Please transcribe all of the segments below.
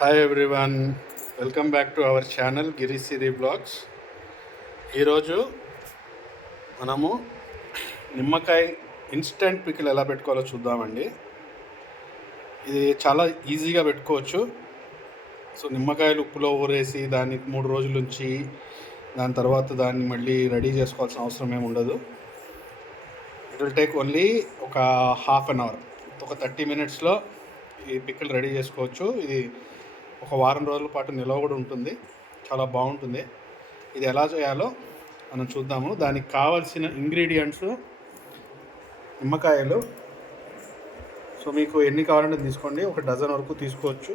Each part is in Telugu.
Hi everyone, welcome back to our channel Girisiri blogs. ఈరోజు మనము నిమ్మకాయ ఇన్స్టెంట్ పికిల్ ఎలా పెట్టుకోవాలో చూద్దామండి. ఇది చాలా ఈజీగా పెట్టుకోవచ్చు. సో నిమ్మకాయలు ఉప్పులో ఊరేసి దాన్ని 3 రోజుల నుంచి దాని తర్వాత దాన్ని మళ్ళీ రెడీ చేసుకోవాల్సిన అవసరం ఏమి ఉండదు. ఇట్ విల్ టేక్ ఓన్లీ ఒక హాఫ్ అన్ అవర్, ఒక 30 మినిట్స్లో ఈ పికిల్ రెడీ చేసుకోవచ్చు. ఇది ఒక వారం రోజుల పాటు నిల్వ కూడా ఉంటుంది. చాలా బాగుంటుంది. ఇది ఎలా చేయాలో మనం చూద్దాము. దానికి కావాల్సిన ఇంగ్రీడియంట్స్ నిమ్మకాయలు. సో మీకు ఎన్ని కావాలంటే తీసుకోండి, ఒక డజన్ వరకు తీసుకోవచ్చు.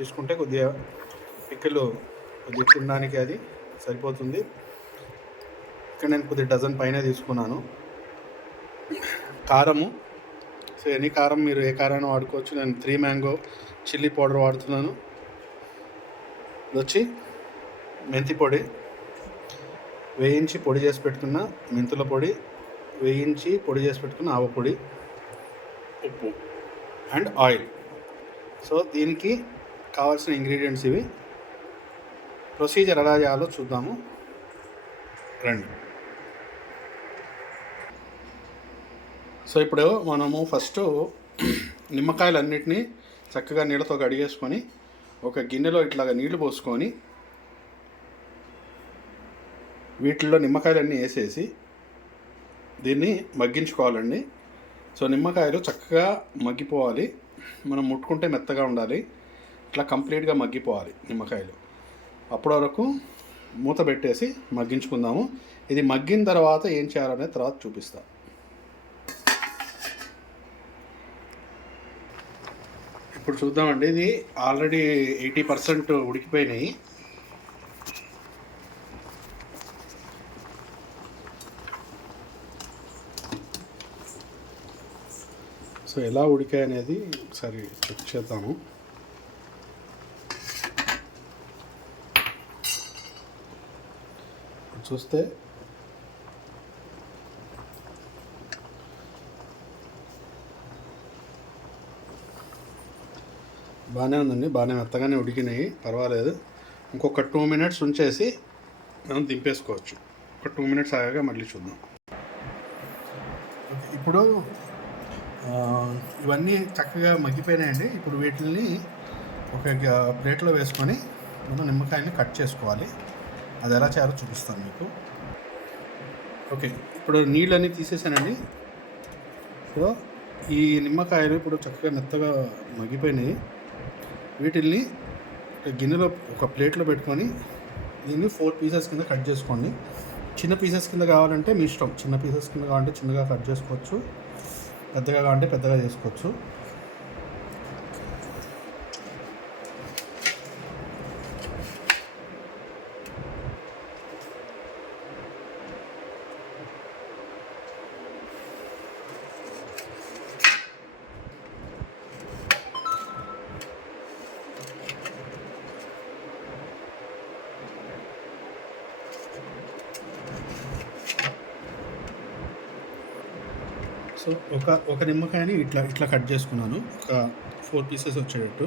తీసుకుంటే కొద్దిగా పికిల్ కొద్దిగా తినడానికి అది సరిపోతుంది. ఇక్కడ నేను కొద్దిగా డజన్ పైన తీసుకున్నాను. కారము, సో ఎనీ కారం మీరు ఏ కారాన్ని వాడుకోవచ్చు. నేను 3 మ్యాంగో చిల్లీ పౌడర్ వాడుతున్నాను. ఇది వచ్చి మెంతి పొడి, వేయించి పొడి చేసి పెట్టుకున్న మెంతుల పొడి, వేయించి పొడి చేసి పెట్టుకున్న ఆవ పొడి, ఉప్పు అండ్ ఆయిల్. సో దీనికి కావాల్సిన ఇంగ్రీడియంట్స్ ఇవి. ప్రొసీజర్ ఎలా చేయాలో చూద్దాము రండి. సో ఇప్పుడు మనము ఫస్ట్ నిమ్మకాయలన్నిటినీ చక్కగా నీళ్ళతో కడిగేసుకొని ఒక గిన్నెలో ఇట్లాగా నీళ్లు పోసుకొని వీటిల్లో నిమ్మకాయలన్నీ వేసేసి దీన్ని మగ్గించుకోవాలండి. సో నిమ్మకాయలు చక్కగా మగ్గిపోవాలి. మనం ముట్టుకుంటే మెత్తగా ఉండాలి. ఇట్లా కంప్లీట్గా మగ్గిపోవాలి నిమ్మకాయలు. అప్పటి వరకు మూత పెట్టేసి మగ్గించుకుందాము. ఇది మగ్గిన తర్వాత ఏం చేయాలనే తర్వాత చూపిస్తా. ఇప్పుడు చూద్దామండి. ఇది ఆల్రెడీ 80% ఉడికిపోయినాయి. సో ఎలా ఉడికాయి అనేది ఒకసారి చెక్ చేద్దాము. చూస్తే బాగానే ఉందండి, బాగానే మెత్తగానే ఉడికినాయి, పర్వాలేదు. ఇంకొక 2 మినిట్స్ ఉంచేసి మనం దింపేసుకోవచ్చు. ఒక 2 మినిట్స్ ఆగాక మళ్ళీ చూద్దాం. ఇప్పుడు ఇవన్నీ చక్కగా మగ్గిపోయినాయండి. ఇప్పుడు వీటిని ఒక ప్లేట్లో వేసుకొని మనం నిమ్మకాయని కట్ చేసుకోవాలి. అది ఎలా చేయాలో చూపిస్తాను మీకు. ఓకే, ఇప్పుడు నీళ్ళన్నీ తీసేసానండి. సో ఈ నిమ్మకాయలు ఇప్పుడు చక్కగా మెత్తగా మగ్గిపోయినాయి. వీటిల్ని గిన్నెలో ఒక ప్లేట్లో పెట్టుకొని దీన్ని 4 పీసెస్ కింద కట్ చేసుకోండి. చిన్న పీసెస్ కింద కావాలంటే మీ ఇష్టం. చిన్న పీసెస్ కింద కావాలంటే చిన్నగా కట్ చేసుకోవచ్చు, పెద్దగా కావాలంటే పెద్దగా చేసుకోవచ్చు. సో ఒక నిమ్మకాయని ఇట్లా కట్ చేసుకున్నాను, ఒక 4 పీసెస్ వచ్చేటట్టు.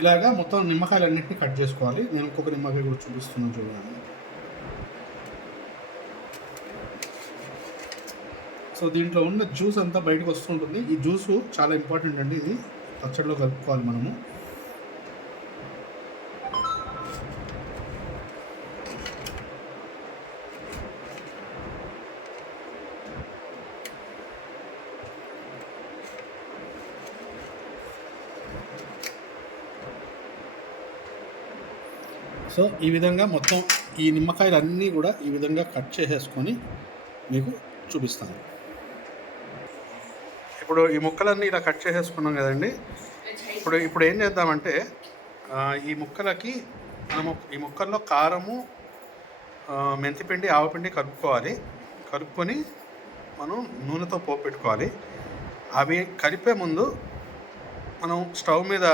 ఇలాగా మొత్తం నిమ్మకాయలన్నింటినీ కట్ చేసుకోవాలి. నేను ఇంకొక నిమ్మకాయ కూడా చూపిస్తున్నాను చూడండి. సో దీంట్లో ఉన్న జ్యూస్ అంతా బయటకు వస్తుంటుంది. ఈ జ్యూసు చాలా ఇంపార్టెంట్ అండి. ఇది పచ్చడిలో కలుపుకోవాలి మనము. సో ఈ విధంగా మొత్తం ఈ నిమ్మకాయలన్నీ కూడా ఈ విధంగా కట్ చేసేసుకొని మీకు చూపిస్తాను. ఇప్పుడు ఈ ముక్కలన్నీ ఇలా కట్ చేసేసుకున్నాం కదండి. ఇప్పుడు ఏం చేద్దామంటే ఈ ముక్కలకి మనము ఈ ముక్కల్లో కారము, మెంతిపిండి, ఆవపిండి కలుపుకొని మనం నూనెతో పోపు పెట్టుకోవాలి. అవి కలిపే ముందు మనం స్టవ్ మీద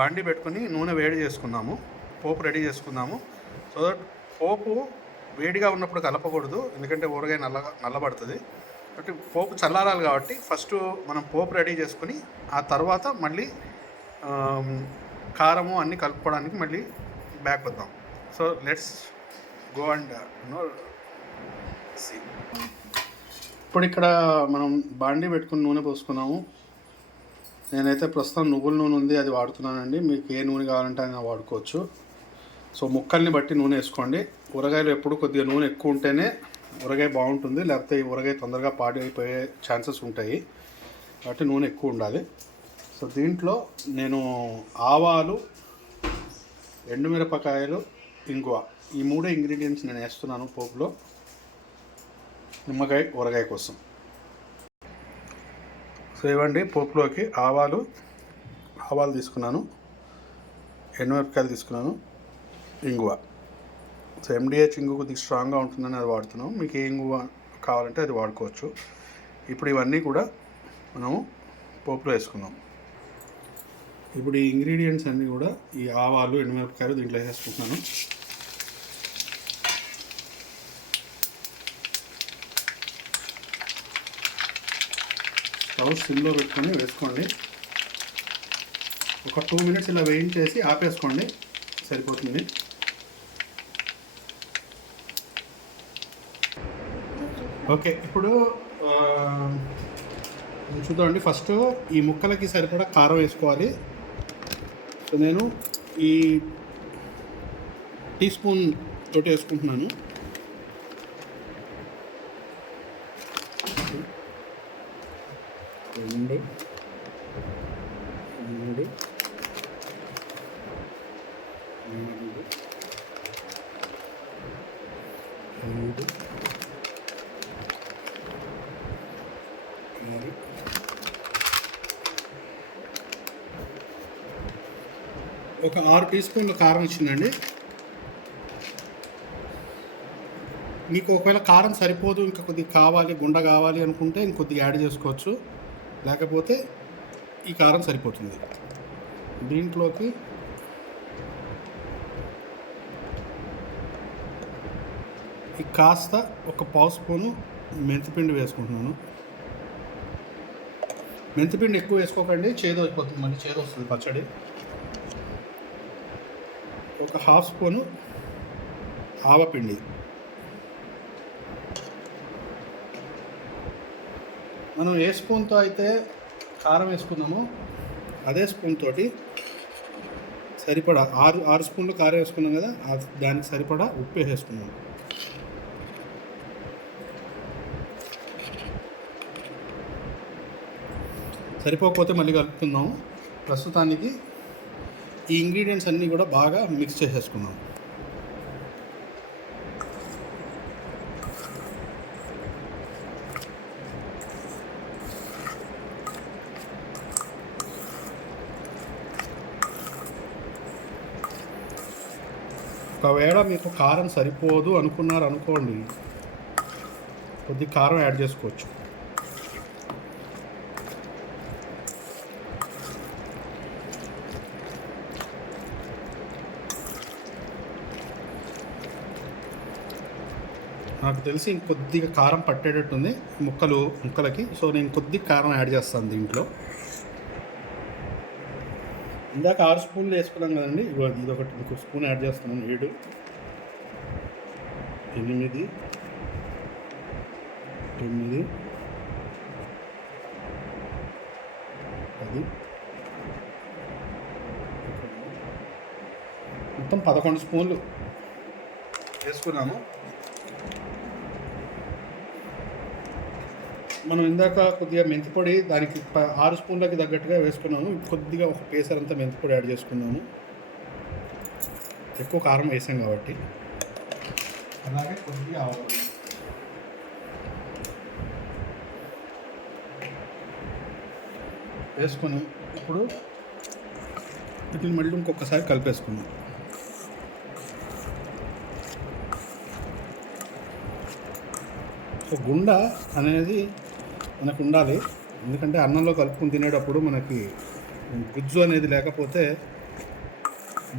బాండి పెట్టుకొని నూనె వేడి చేసుకుందాము, పోపు రెడీ చేసుకుందాము. సో దట్ పోపు వేడిగా ఉన్నప్పుడు కలపకూడదు, ఎందుకంటే ఊరగాయ నల్లబడుతుంది. కాబట్టి పోపు చల్లారాలి కాబట్టి ఫస్ట్ మనం పోపు రెడీ చేసుకుని ఆ తర్వాత మళ్ళీ కారము అన్నీ కలుపుకోవడానికి మళ్ళీ బ్యాక్ వద్దాం. So let's go and see. ఇప్పుడు ఇక్కడ మనం బాండీ పెట్టుకుని నూనె పోసుకున్నాము. నేనైతే ప్రస్తుతం నువ్వుల నూనె ఉంది, అది వాడుతున్నానండి. మీకు ఏ నూనె కావాలంటే అది వాడుకోవచ్చు. సో ముక్కల్ని బట్టి నూనె వేసుకోండి. ఊరగాయలు ఎప్పుడు కొద్దిగా నూనె ఎక్కువ ఉంటేనే ఊరగాయ బాగుంటుంది, లేకపోతే ఈ ఊరగాయ తొందరగా పాడైపోయే ఛాన్సెస్ ఉంటాయి. కాబట్టి నూనె ఎక్కువ ఉండాలి. సో దీంట్లో నేను ఆవాలు, ఎండుమిరపకాయలు, ఇంగువ ఈ 3 ఇంగ్రీడియంట్స్ నేను వేస్తున్నాను పోపులో, నిమ్మకాయ ఊరగాయ కోసం. సో ఇవ్వండి పోపులోకి ఆవాలు తీసుకున్నాను, ఎండుమిరపకాయలు తీసుకున్నాను, ఇంగువ. సో MDH ఇంగువ కొద్దిగా స్ట్రాంగ్గా ఉంటుందని అది వాడుతున్నాం. మీకు ఏ ఇంగువ కావాలంటే అది వాడుకోవచ్చు. ఇప్పుడు ఇవన్నీ కూడా మనము పోపులో వేసుకుందాం. ఇప్పుడు ఈ ఇంగ్రీడియంట్స్ అన్నీ కూడా ఈ ఆవాలు, ఎండుమిరపకాయలు దీంట్లో వేసుకుంటున్నాను. స్టవ్ సిమ్లో పెట్టుకొని వేసుకోండి. ఒక 2 మినిట్స్ ఇలా వేయించేసి ఆపేసుకోండి, సరిపోతుంది. ఓకే, ఇప్పుడు చూద్దామండి. ఫస్ట్ ఈ ముక్కలకి సరిపడా కారం వేసుకోవాలి. సో నేను ఈ టీ స్పూన్ తోటి వేసుకుంటున్నాను. రెండు, మూడు, నాలుగు, ఐదు, 6, ఒక 6 టీ స్పూన్ల కారం ఇచ్చిందండి. మీకు ఒకవేళ కారం సరిపోదు, ఇంకా కొద్దిగా కావాలి, గుండ కావాలి అనుకుంటే ఇంకొద్దిగా యాడ్ చేసుకోవచ్చు, లేకపోతే ఈ కారం సరిపోతుంది. దీంట్లోకి ఈ కాస్త ఒక పావు స్పూను మెంతిపిండి వేసుకుంటున్నాను. మెంతిపిండి ఎక్కువ వేసుకోకండి, చేదు అయిపోతుంది, మళ్ళీ చేదు వస్తుంది పచ్చడి. ఒక హాఫ్ స్పూను ఆవపిండి, మనం ఏ స్పూన్తో అయితే కారం వేసుకున్నామో అదే స్పూన్ తోటి సరిపడా 6 స్పూన్లు కారం వేసుకున్నాం కదా, దానికి సరిపడా ఉప్పు వేసుకున్నాం. సరిపోకపోతే మళ్ళీ కలుపుకుందాము. ప్రస్తుతానికి ఈ ఇంగ్రీడియంట్స్ అన్నీ కూడా బాగా మిక్స్ చేసేసుకున్నాం. ఒకవేళ మీకు కారం సరిపోదు అనుకోండి, కొద్దిగా కారం యాడ్ చేసుకోవచ్చు. నాకు తెలిసి ఇంకొద్దిగా కారం పట్టేటట్టుంది ముక్కలకి. సో నేను కొద్దిగా కారం యాడ్ చేస్తాను దీంట్లో. ఇందాక 6 స్పూన్లు వేసుకున్నాం కదండి, ఇదొకటి ఇంకో స్పూన్ యాడ్ చేస్తున్నాను. 7, 8, 9, 10, మొత్తం 11 స్పూన్లు వేసుకున్నాము. మనం ఇందాక కొద్దిగా మెంతిపొడి దానికి 6 స్పూన్లకి తగ్గట్టుగా వేసుకున్నాము. కొద్దిగా ఒక పేసరంతా మెంతిపొడి యాడ్ చేసుకున్నాము, ఎక్కువ కారం వేసాం కాబట్టి. అలాగే కొద్దిగా ఆవపొడి వేసుకుని ఇప్పుడు వీటిని మళ్ళీ ఇంకొకసారి కలిపేసుకున్నాం. సో గుండ అనేది మనకు ఉండాలి, ఎందుకంటే అన్నంలో కలుపుకుని తినేటప్పుడు మనకి గుజ్జు అనేది లేకపోతే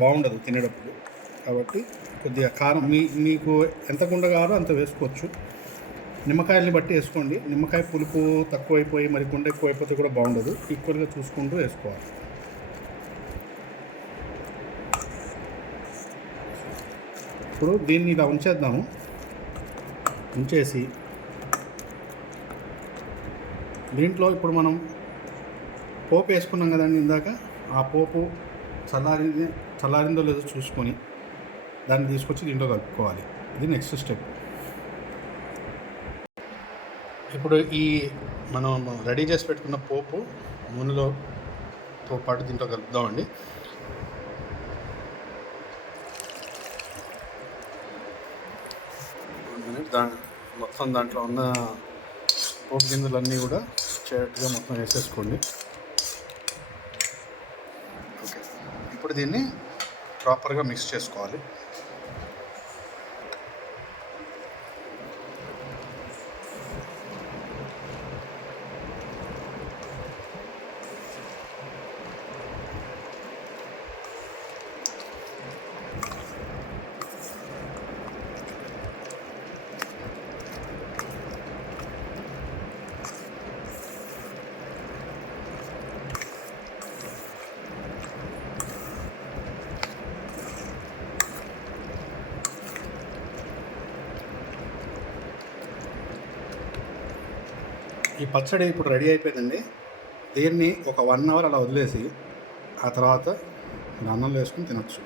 బాగుండదు తినేటప్పుడు. కాబట్టి కొద్దిగా కారం మీకు ఎంత గుండ కావాలో అంత వేసుకోవచ్చు. నిమ్మకాయల్ని బట్టి వేసుకోండి. నిమ్మకాయ పులుపు తక్కువైపోయి మరి గుండె ఎక్కువైపోతే కూడా బాగుండదు. ఈక్వల్గా చూసుకుంటూ వేసుకోవాలి. ఇప్పుడు దీన్ని ఇలా ఉంచేద్దాము. ఉంచేసి దీంట్లో ఇప్పుడు మనం పోపు వేసుకున్నాం కదండి ఇందాక. ఆ పోపు చల్లారిందో లేదో చూసుకొని దాన్ని తీసుకొచ్చి దీంట్లో కలుపుకోవాలి. ఇది నెక్స్ట్ స్టెప్. ఇప్పుడు ఈ మనం రెడీ చేసి పెట్టుకున్న పోపు నూనెలోతో పాటు దీంట్లో కలుపుదామండి. మొత్తం దాంట్లో ఉన్న పోపు గింజలన్నీ కూడా చేరట్టుగా మొత్తం వేసేసుకోండి. ఓకే, ఇప్పుడు దీన్ని ప్రాపర్గా మిక్స్ చేసుకోవాలి. ఈ పచ్చడి ఇప్పుడు రెడీ అయిపోయిందండి. దీన్ని ఒక 1 అవర్ అలా వదిలేసి ఆ తర్వాత అన్నంలో వేసుకుని తినచ్చు.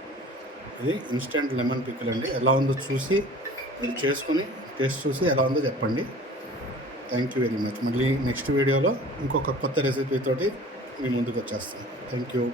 ఇది ఇన్స్టెంట్ లెమన్ పికిల్ అండి. ఎలా ఉందో చూసి మీరు చేసుకుని టేస్ట్ చూసి ఎలా ఉందో చెప్పండి. Thank you very much. మళ్ళీ నెక్స్ట్ వీడియోలో ఇంకొక కొత్త రెసిపీతోటి మీ ముందుకు వచ్చేస్తాను. Thank you.